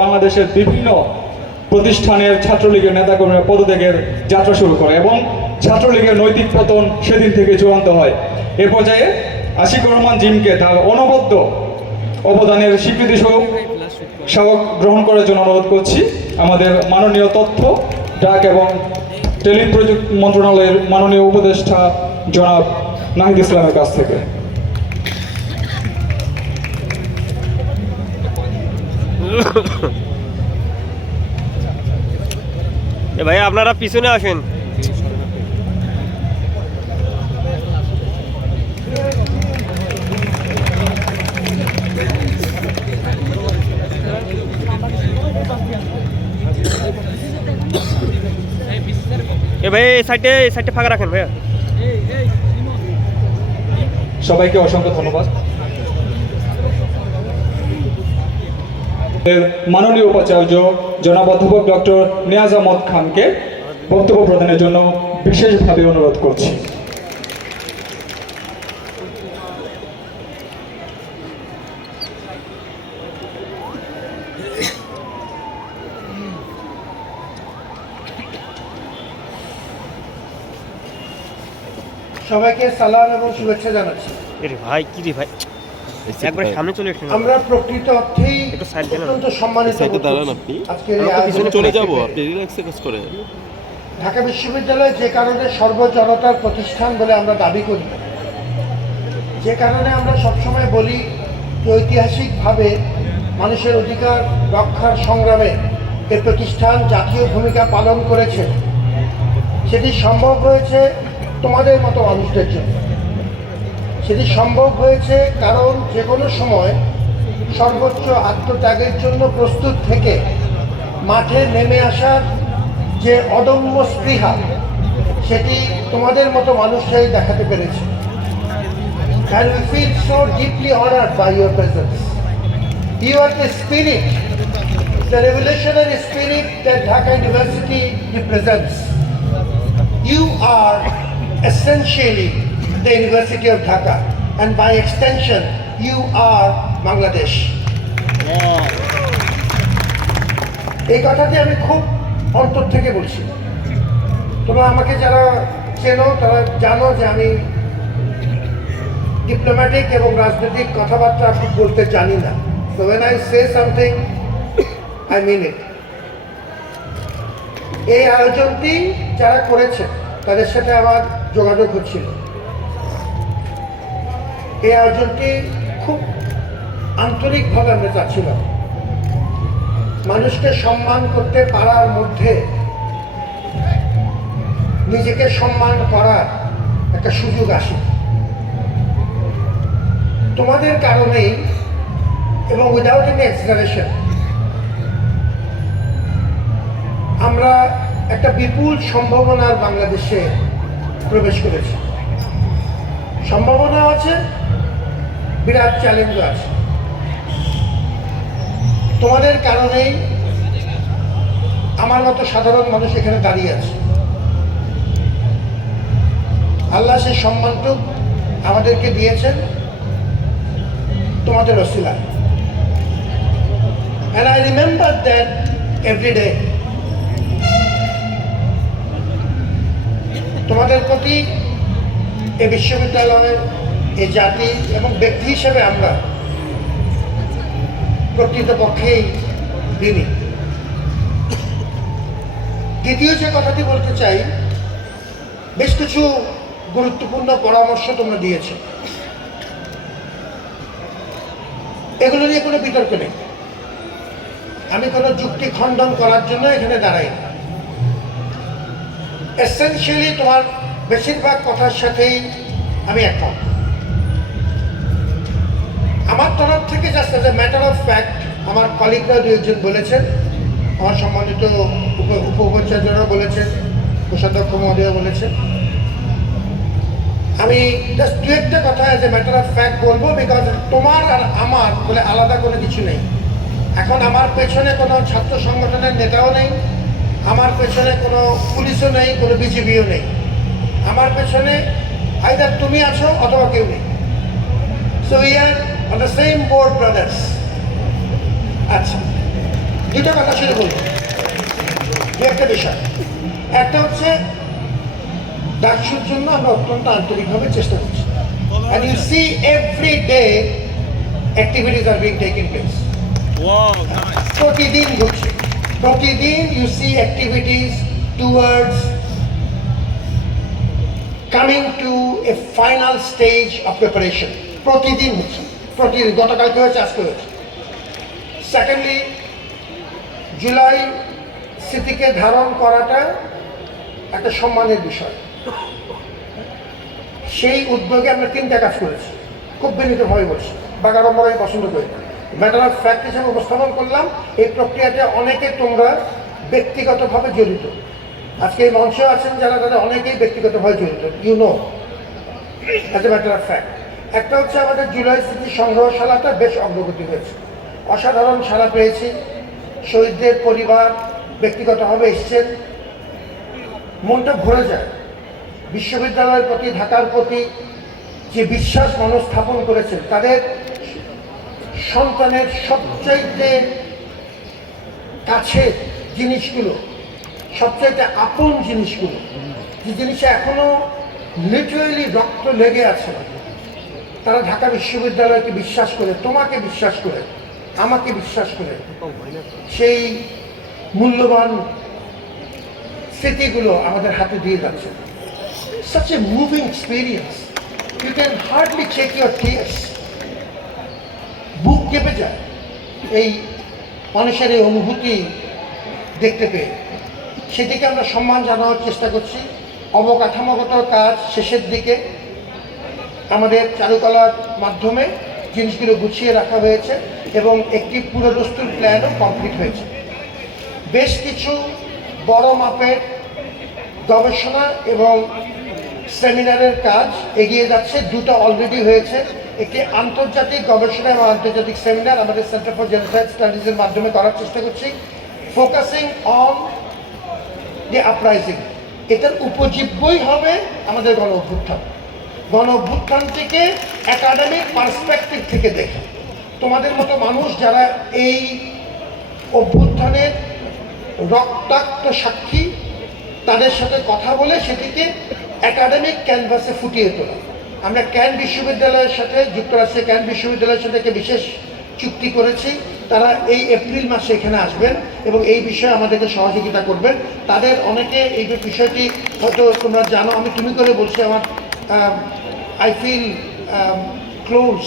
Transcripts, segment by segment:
বাংলাদেশের বিভিন্ন প্রতিষ্ঠানের ছাত্রলীগের নেতাকর্মীরা পদত্যাগের যাত্রা শুরু করে এবং ছাত্রলীগের নৈতিক পতন সেদিন থেকে চূড়ান্ত হয়। এ পর্যায়ে আশিকুর রহমান জিমকে তার অনবদ্য অবদানের স্বীকৃতি স্বরূপ স্মারক গ্রহণ করার জন্য অনুরোধ করছি। আমাদের মাননীয় তথ্য, ডাক এবং টেলিপ্রযুক্তি মন্ত্রণালয়ের মাননীয় উপদেষ্টা জনাব নাহিদ ইসলামের কাছ থেকে। ভাই আপনারা পিছনে আসেন। এ ভাই এই সাইডে এই সাইডে ফাঁকা রাখেন ভাইয়া। সবাইকে অসংখ্য ধন্যবাদ। মাননীয় উপাচার্য জনাব অধ্যাপক ডক্টর নিয়াজ আহমদ খানকে বক্তব্য প্রদানের জন্য বিশেষভাবে অনুরোধ করছি। সবাইকে সালাম এবং শুভেচ্ছা জানাচ্ছি। ভাই কি রে ভাই? একবার সামনে চলে এসেছেন। আমরা প্রকৃত অর্থেই একটু side দিন অত্যন্ত সম্মানিত সাইডে দাঁড়ান আপনি। আজকের এই আমরা তো আয়োজনে পিছনে চলে যাব আপনি রিল্যাক্সে কাজ করে ঢাকা বিশ্ববিদ্যালয় যে কারণে সর্বজনতার প্রতিষ্ঠান বলে আমরা দাবি করি। যে কারণে আমরা সবসময় বলি যে ঐতিহাসিকভাবে মানুষের অধিকার রক্ষার সংগ্রামে এ প্রতিষ্ঠান জাতীয় ভূমিকা পালন করেছে। সেটি সম্ভব হয়েছে তোমাদের মতো মানুষদের জন্য। সেটি সম্ভব হয়েছে কারণ যে কোনো সময় সর্বোচ্চ আত্মত্যাগের জন্য প্রস্তুত থেকে মাঠে নেমে আসার যে অদম্য স্পৃহা, সেটি তোমাদের মতো মানুষরাই দেখাতে পেরেছে। Can you so deeply honour by your presence you are the spirit the revolutionary spirit that Dhaka University represents you are essentially the University of Dhaka, and by extension, you are Bangladesh. এই কথাটি আমি খুব অন্তর থেকে বলছি। তোমরা আমাকে যারা চেনো তারা জানো যে আমি ডিপ্লোম্যাটিক এবং রাজনৈতিক কথাবার্তা খুব বলতে জানি না। তো when I say something I mean it এই আয়োজনটি যারা করেছে তাদের সাথে আমার যোগাযোগ হচ্ছিল। এই আয়োজনটি খুব আন্তরিকভাবে আমরা চাচ্ছিলাম। মানুষকে সম্মান করতে পারার মধ্যে নিজেকে সম্মান করার একটা সুযোগ আসে। তোমাদের কারণেই এবং উইদাউট এনি এক্সপ্লানেশন আমরা একটা বিপুল সম্ভাবনার বাংলাদেশে প্রবেশ করেছি। সম্ভাবনাও আছে? বিরাট চ্যালেঞ্জও আছে। তোমাদের কারণেই আমার মতো সাধারণ মানুষ এখানে দাঁড়িয়ে আছে। আল্লাহ সেই সম্মানটুক আমাদেরকে দিয়েছেন। তোমাদের And I remember that every day. তোমাদের প্রতি এই বিশ্ববিদ্যালয় এই জাতি এবং ব্যক্তি হিসেবে আমরা প্রকৃতপক্ষেই ঋণী দ্বিতীয় যে কথাটি বলতে চাই, বেশ কিছু গুরুত্বপূর্ণ পরামর্শ তোমরা দিয়েছ। এগুলো নিয়ে কোনো বিতর্ক নেই। আমি কোনো যুক্তি খণ্ডন করার জন্য এখানে দাঁড়াই এসেন্সিয়ালি তোমার বেশিরভাগ কথার সাথেই আমি একমত। আমার তরফ থেকে just as a matter of fact আমার কলিগরা দু একজন বলেছেন, আমার সম্মানিত উপ উপ উপাচার্যরাও বলেছেন, কোষাধ্যক্ষ মহোদয় বলেছেন। আমি জাস্ট দু একটা কথা as a matter of fact বলব বিকজ তোমার আর আমার বলে আলাদা কোনো কিছু নেই। এখন আমার পেছনে কোনো ছাত্র সংগঠনের নেতাও নেই, আমার পেছনে কোনো পুলিশও নেই, কোনো বিজেপিও নেই। আমার পেছনে আইদার তুমি আছো অথবা কেউ নেই। So we are on the same board brothers আচ্ছা দুটো কথা শুরু বলব দু একটা বিষয়। একটা হচ্ছে ডাকসুর জন্য আমরা অত্যন্ত আন্তরিকভাবে চেষ্টা করছি। And you see every day activities are being taken place প্রতিদিন ঘটছে। প্রতিদিন you see activities towards coming to a final stage of preparation প্রতিদিন হচ্ছে। প্রতিদিন গতকালকে হয়েছে? আজকে হয়েছে। সেকেন্ডলি জুলাই স্মৃতিকে ধারণ করাটা একটা সম্মানের বিষয়। সেই উদ্যোগে আমরা তিনটা কাজ করেছি। খুব বিনীতভাবে বলছি। বাগাড়ম্বর আমি পছন্দ করি। ম্যাটার অফ ফ্যাক্ট হিসেবে উপস্থাপন করলাম। এই প্রক্রিয়াতে অনেকে তোমরা ব্যক্তিগতভাবে জড়িত। আজকে এই মঞ্চে আছেন যারা, তাদের অনেকেই ব্যক্তিগতভাবে জড়িত you know as a matter of fact একটা হচ্ছে আমাদের জুলাই স্মৃতি সংগ্রহশালাটা বেশ অগ্রগতি হয়েছে। অসাধারণ সাড়া পেয়েছি। শহীদদের পরিবার ব্যক্তিগতভাবে এসছেন। মনটা ভরে যায়। বিশ্ববিদ্যালয়ের প্রতি, ঢাকার প্রতি যে বিশ্বাস মানুষ স্থাপন করেছেন, তাদের সন্তানের সবচাইতে কাছের জিনিসগুলো সবচাইতে আপন জিনিসগুলো। যে জিনিসে এখনও লিটারেলি রক্ত লেগে আছে। তারা ঢাকা বিশ্ববিদ্যালয়কে বিশ্বাস করে, তোমাকে বিশ্বাস করে, আমাকে বিশ্বাস করে। সেই মূল্যবান স্মৃতিগুলো আমাদের হাতে দিয়ে যাচ্ছে। Such a moving experience. You can hardly check your tears. বুক কেঁপে যায়। এই মানুষের এই অনুভূতি দেখতে পেয়ে। সেদিকে আমরা সম্মান জানানোর চেষ্টা করছি। অবকাঠামোগত কাজ শেষের দিকে আমাদের চারুকলার মাধ্যমে জিনিসগুলো গুছিয়ে রাখা হয়েছে এবং একটি পুরোদস্তুর প্ল্যানও কমপ্লিট হয়েছে। বেশ কিছু বড় মাপের গবেষণা এবং সেমিনারের কাজ এগিয়ে যাচ্ছে। দুটো অলরেডি হয়েছে। একটি আন্তর্জাতিক গবেষণা এবং আন্তর্জাতিক সেমিনার আমাদের সেন্টার ফর জেনোসাইড স্টাডিজের মাধ্যমে করার চেষ্টা করছি। ফোকাসিং অন দি আপরাইজিং এটার উপজীব্যই হবে আমাদের গণ অভ্যুত্থান গণ অভ্যুত্থান থেকে একাডেমিক পার্সপেক্টিভ থেকে দেখে। তোমাদের মতো মানুষ যারা এই অভ্যুত্থানের রক্তাক্ত সাক্ষী, তাদের সাথে কথা বলে সেটিকে একাডেমিক ক্যানভাসে ফুটিয়ে তোলা। আমরা ক্যান বিশ্ববিদ্যালয়ের সাথে যুক্তরাষ্ট্রের ক্যান বিশ্ববিদ্যালয়ের সাথে একটা বিশেষ চুক্তি করেছি। তারা এই এপ্রিল মাসে এখানে আসবেন এবং এই বিষয়ে আমাদেরকে সহযোগিতা করবেন। তাদের অনেকে এই বিষয়টি হয়তো তোমরা জানো, আমি তুমি করে বলছি আমার I feel close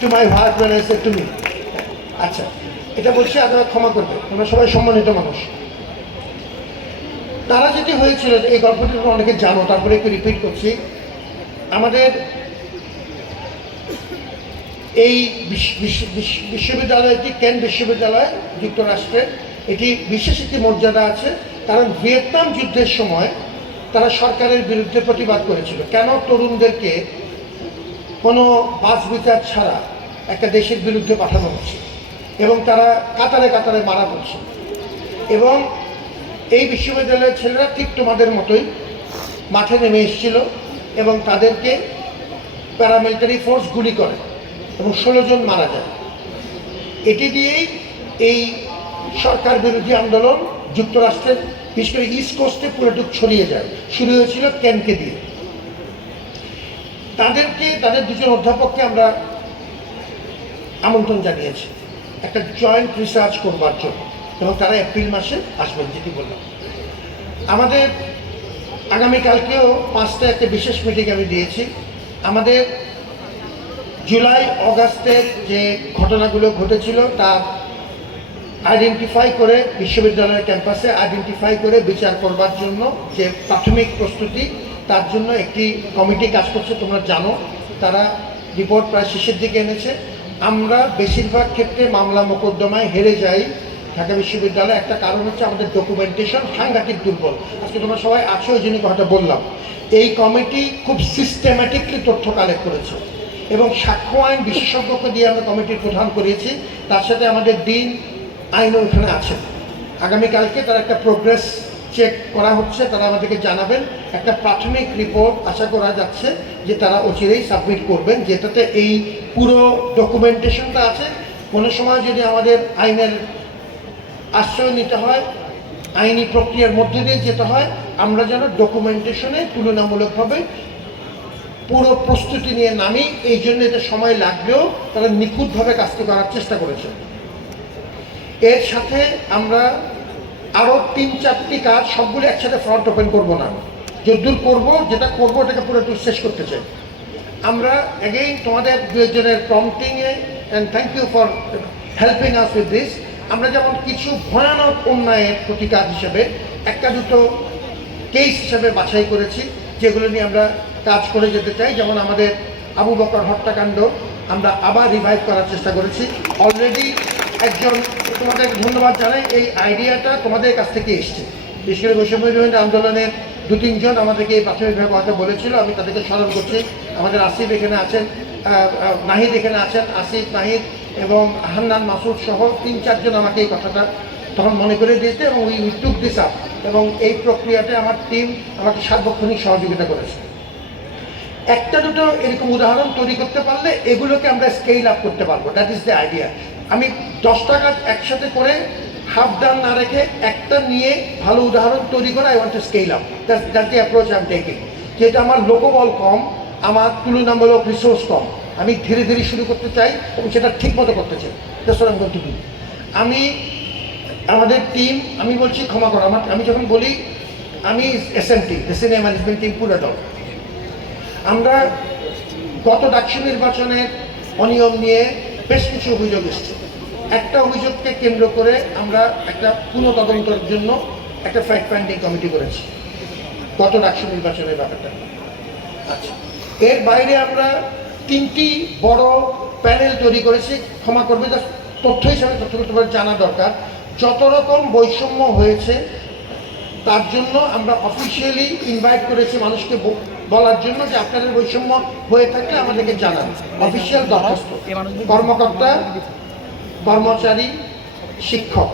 to my মানে এসে তুমি আচ্ছা এটা বলছি, আপনারা ক্ষমা করবে তোমরা সবাই সম্মানিত মানুষ। তারা যেটি হয়েছিল, এই গল্পটি অনেকে জানো, তারপরে একটু রিপিট করছি। আমাদের এই বিশ্ব- বিশ্ব- বিশ্ব- বিশ্ববিদ্যালয়টি কেন বিশ্ববিদ্যালয় যুক্তরাষ্ট্রের? এটি বিশেষ একটি মর্যাদা আছে। কারণ ভিয়েতনাম যুদ্ধের সময় তারা সরকারের বিরুদ্ধে প্রতিবাদ করেছিল। কেন তরুণদেরকে কোনো বাস বিচার ছাড়া একটা দেশের বিরুদ্ধে পাঠানো হচ্ছে? এবং তারা কাতারে কাতারে মারা পড়ছে। এবং এই বিশ্ববিদ্যালয়ের ছেলেরা ঠিক তোমাদের মতোই মাঠে নেমে এসেছিল এবং তাদেরকে প্যারামিলিটারি ফোর্স গুলি করে। এবং ষোলো জন মারা যায়। এটি দিয়েই এই সরকার বিরোধী আন্দোলন যুক্তরাষ্ট্রের, বিশেষ করে ইস্ট কোস্টে পুরোটুক ছড়িয়ে যায়। শুরু হয়েছিল ক্যানকে দিয়ে। তাদেরকে, তাদের দুজন অধ্যাপককে আমরা আমন্ত্রণ জানিয়েছি। একটা জয়েন্ট রিসার্চ করবার জন্য, এবং তারা এপ্রিল মাসে আসবেন যেটি বললাম। আমাদের আগামীকালকেও পাঁচটা একটা বিশেষ মিটিং আমি দিয়েছি। আমাদের জুলাই, অগাস্টের যে ঘটনাগুলো ঘটেছিল, তা আইডেন্টিফাই করে বিশ্ববিদ্যালয়ের ক্যাম্পাসে আইডেন্টিফাই করে বিচার করবার জন্য যে প্রাথমিক প্রস্তুতি, তার জন্য একটি কমিটি কাজ করছে, তোমরা জানো। তারা রিপোর্ট প্রায় শেষের দিকে এনেছে। আমরা বেশিরভাগ ক্ষেত্রে মামলা মোকদ্দমায় হেরে যাই। ঢাকা বিশ্ববিদ্যালয়ে একটা কারণ হচ্ছে আমাদের ডকুমেন্টেশন সাংঘাতিক দুর্বল। আজকে তোমরা সবাই আছো ওই জন্য কথাটা বললাম। এই কমিটি খুব সিস্টেম্যাটিকলি তথ্য কালেক্ট করেছে। এবং সাক্ষ্য আইন বিশেষজ্ঞকে দিয়ে আমরা কমিটির প্রধান করিয়েছি তার সাথে আমাদের ডিন আইনও এখানে আছেন আগামীকালকে তার একটা প্রোগ্রেস চেক করা হচ্ছে, তারা আমাদেরকে জানাবেন। একটা প্রাথমিক রিপোর্ট আশা করা যাচ্ছে যে তারা অচিরেই সাবমিট করবেন, যেটাতে এই পুরো ডকুমেন্টেশনটা আছে। কোনো সময় যদি আমাদের আইনের আশ্রয় নিতে হয়, আইনি প্রক্রিয়ার মধ্যে দিয়ে যেতে হয়, আমরা যেন ডকুমেন্টেশনে তুলনামূলকভাবে পুরো প্রস্তুতি নিয়ে নামি, এই জন্য এতে সময় লাগলেও তারা নিখুঁতভাবে কাজটি করার চেষ্টা করেছে। এর সাথে আমরা আরও তিন, চারটি কাজ, সবগুলো একসাথে ফ্রন্ট ওপেন করব না। যদ্দূর করব, যেটা করব ওটাকে পুরো একটু শেষ করতে চাই। আমরা এগেইন তোমাদের দুজনের প্রম্পটিংয়ে and thank you for helping us with this আমরা যেমন কিছু ভয়ানক অন্যায়ের প্রতিকার হিসেবে, একটা দুটো কেস হিসেবে বাছাই করেছি, যেগুলো নিয়ে আমরা কাজ করে যেতে চাই, যেমন আমাদের আবু বকর হত্যাকাণ্ড, আমরা আবার রিভাইভ করার চেষ্টা করেছি। অলরেডি একজন, তোমাদের ধন্যবাদ জানাই, এই আইডিয়াটা তোমাদের কাছ থেকে এসছে। বিশেষ করে বৈষম্য আন্দোলনের দু তিনজন আমাদেরকে এই প্রাথমিকভাবে কথা বলেছিল, আমি তাদেরকে স্মরণ করছি। আমাদের আসিফ এখানে আছেন নাহিদ এখানে আছেন, আসিফ, নাহিদ এবং হান্নান মাসুদ সহ তিন চারজন আমাকে এই কথাটা তখন মনে করে দিয়েছে এবং উই টুক দিস এবং এই প্রক্রিয়াতে আমার টিম আমাকে সার্বক্ষণিক সহযোগিতা করেছে। একটা দুটো এরকম উদাহরণ তৈরি করতে পারলে এগুলোকে আমরা স্কেল আপ করতে পারব। দ্যাট ইজ দ্য আইডিয়া আমি দশটা কাজ একসাথে করে হাফ ডান না রেখে একটা নিয়ে ভালো উদাহরণ তৈরি করে I want to scale up that the approach I taking যেটা আমার লোকবল কম, আমার তুলনামূলক রিসোর্স কম, আমি ধীরে ধীরে শুরু করতে চাই এবং সেটা ঠিক মতো করতে চাই। আমি, আমাদের টিম আমি বলছি ক্ষমা করো। আমার, আমি যখন বলি, আমি S M T senior management team পুরো দল। আমরা গত ডাকসু নির্বাচনের অনিয়ম নিয়ে বেশ কিছু অভিযোগ এসেছে। একটা অভিযোগকে কেন্দ্র করে আমরা একটা পুনঃ তদন্তের জন্য একটা ফ্যাক্ট ফাইন্ডিং কমিটি করেছি, গত ডাকসু নির্বাচনের ব্যাপারটা। আচ্ছা এর বাইরে আমরা তিনটি বড় প্যানেল তৈরি করেছি, ক্ষমা করবে যা তথ্য হিসাবে তথ্যগতভাবে জানা দরকার। যত রকম বৈষম্য হয়েছে, তার জন্য আমরা অফিসিয়ালি ইনভাইট করেছি মানুষকে বলার জন্য যে আপনাদের বৈষম্য হয়ে থাকলে আমাদেরকে জানান। অফিসিয়াল দরখাস্ত। কর্মকর্তা, কর্মচারী, শিক্ষক।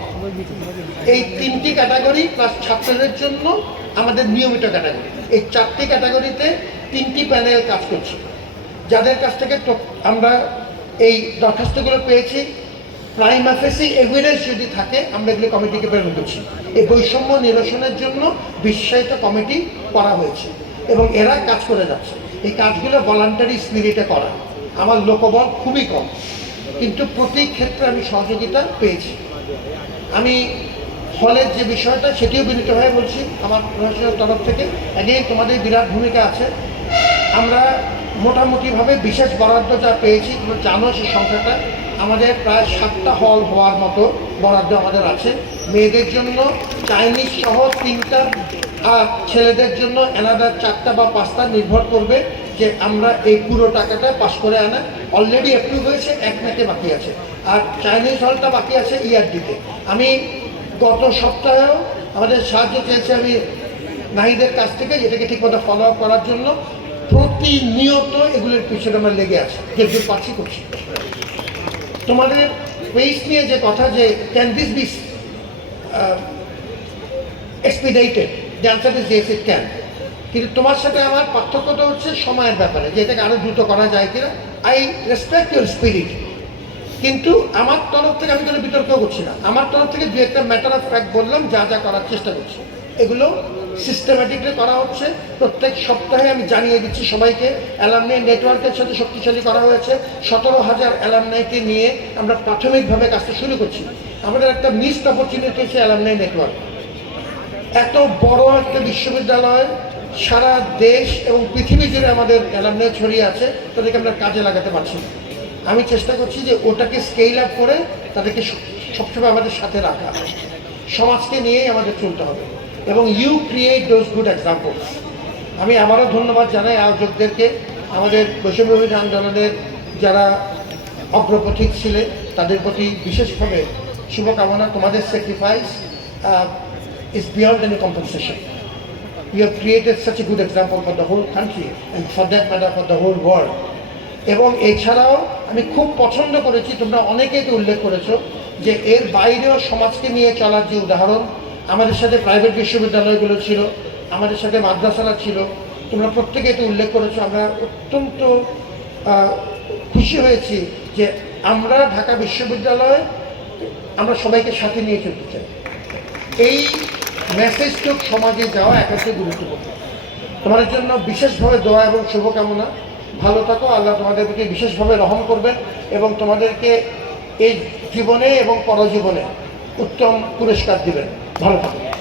এই তিনটি ক্যাটাগরি প্লাস ছাত্রদের জন্য আমাদের নিয়মিত ক্যাটাগরি এই চারটি ক্যাটাগরিতে তিনটি প্যানেল কাজ করছে। যাদের কাছ থেকে আমরা এই দরখাস্তগুলো পেয়েছি প্রাইম অফিসি এভিডেন্স যদি থাকে, আমরা এগুলো কমিটিকে প্রেরণ করছি। এই বৈষম্য নিরসনের জন্য বিশ্বায়িত কমিটি করা হয়েছে। এবং এরা কাজ করে যাচ্ছে। এই কাজগুলো ভলান্টারি স্পিরিটে করা। আমার লোকবল খুবই কম। কিন্তু প্রতি ক্ষেত্রে আমি সহযোগিতা পেয়েছি। আমি হলের যে বিষয়টা, সেটিও বিনীত হয়ে বলছি আমার প্রশাসনের তরফ থেকে। এগেইন তোমাদের বিরাট ভূমিকা আছে। আমরা মোটামুটিভাবে বিশেষ বরাদ্দ যা পেয়েছি, তোমরা জানো সেই সংখ্যাটা। আমাদের প্রায় সাতটা হল হওয়ার মতো বরাদ্দ আমাদের আছে। মেয়েদের জন্য চাইনিজ সহ তিনটা আর ছেলেদের জন্য এনাদার চারটা বা পাঁচটা নির্ভর করবে যে আমরা এই পুরো টাকাটা পাস করে আনা। অলরেডি অ্যাপ্রুভ হয়েছে, এক মেকে বাকি আছে। আর চাইনিজ হলটা বাকি আছে ইয়ারডিতে আমি গত সপ্তাহেও আমাদের সাহায্য চেয়েছি আমি নাহিদের কাছ থেকে, যেটাকে ঠিকমতো ফলো আপ করার জন্য। প্রতিনিয়ত এগুলোর পিছনে আমার লেগে আছে যেগুলো পাচ্ছি করছি। তোমাদের পেস নিয়ে যে কথা যে can this be expedited the answer is it can কিন্তু তোমার সাথে আমার পার্থক্যটা হচ্ছে সময়ের ব্যাপারে, যে এটাকে আরও দ্রুত করা যায় কিনা। আই রেসপেক্ট ইউর স্পিরিট কিন্তু আমার তরফ থেকে আমি কোনো বিতর্ক করছি না। আমার তরফ থেকে দু একটা ম্যাটার অফ ফ্যাক্ট বললাম, যা যা করার চেষ্টা করছি। এগুলো সিস্টেম্যাটিকলি করা হচ্ছে। প্রত্যেক সপ্তাহে আমি জানিয়ে দিচ্ছি সবাইকে অ্যালামনাই নেটওয়ার্কের সাথে শক্তিশালী করা হয়েছে। সতেরো হাজার অ্যালামনাইকে নিয়ে আমরা প্রাথমিকভাবে কাজটা শুরু করছি। আমাদের একটা মিসড অপরচুনিটি হচ্ছে অ্যালামনাই নেটওয়ার্ক এত বড় একটা বিশ্ববিদ্যালয় সারা দেশ এবং পৃথিবী জুড়ে আমাদের অ্যালামনাই ছড়িয়ে আছে, তাদেরকে আমরা কাজে লাগাতে পারছি না। আমি চেষ্টা করছি যে ওটাকে স্কেল আপ করে তাদেরকে সবসময় আমাদের সাথে রাখা। সমাজকে নিয়েই আমাদের চলতে হবে। এবং you create those good examples আমি আবারও ধন্যবাদ জানাই আয়োজকদেরকে। আমাদের বৈষম্যবিরোধী আন্দোলনের যারা অগ্রপথিক ছিলেন, তাদের প্রতি বিশেষভাবে শুভকামনা। তোমাদের sacrifice is beyond any compensation you have created such a good example for the whole country and for that matter for the whole world. এবং এছাড়াও আমি খুব পছন্দ করেছি, তোমরা অনেকেই তো উল্লেখ করেছ, যে এর বাইরেও সমাজকে নিয়ে চলার যে উদাহরণ, আমাদের সাথে প্রাইভেট বিশ্ববিদ্যালয়গুলো ছিল, আমাদের সাথে মাদ্রাসারা ছিল, তোমরা প্রত্যেকে তো উল্লেখ করেছ, আমরা অত্যন্ত খুশি হয়েছি যে আমরা ঢাকা বিশ্ববিদ্যালয়, আমরা সবাইকে সাথে নিয়ে চলতে চাই। এই মেসেজটুক সমাজে যাওয়া একান্ত গুরুত্বপূর্ণ। তোমাদের জন্য বিশেষভাবে দোয়া এবং শুভকামনা। ভালো থাকো, আল্লাহ তোমাদেরকে বিশেষভাবে রহম করবেন এবং তোমাদেরকে এই জীবনে এবং পরজীবনে উত্তম পুরস্কার দিবেন। ভালো থাকো।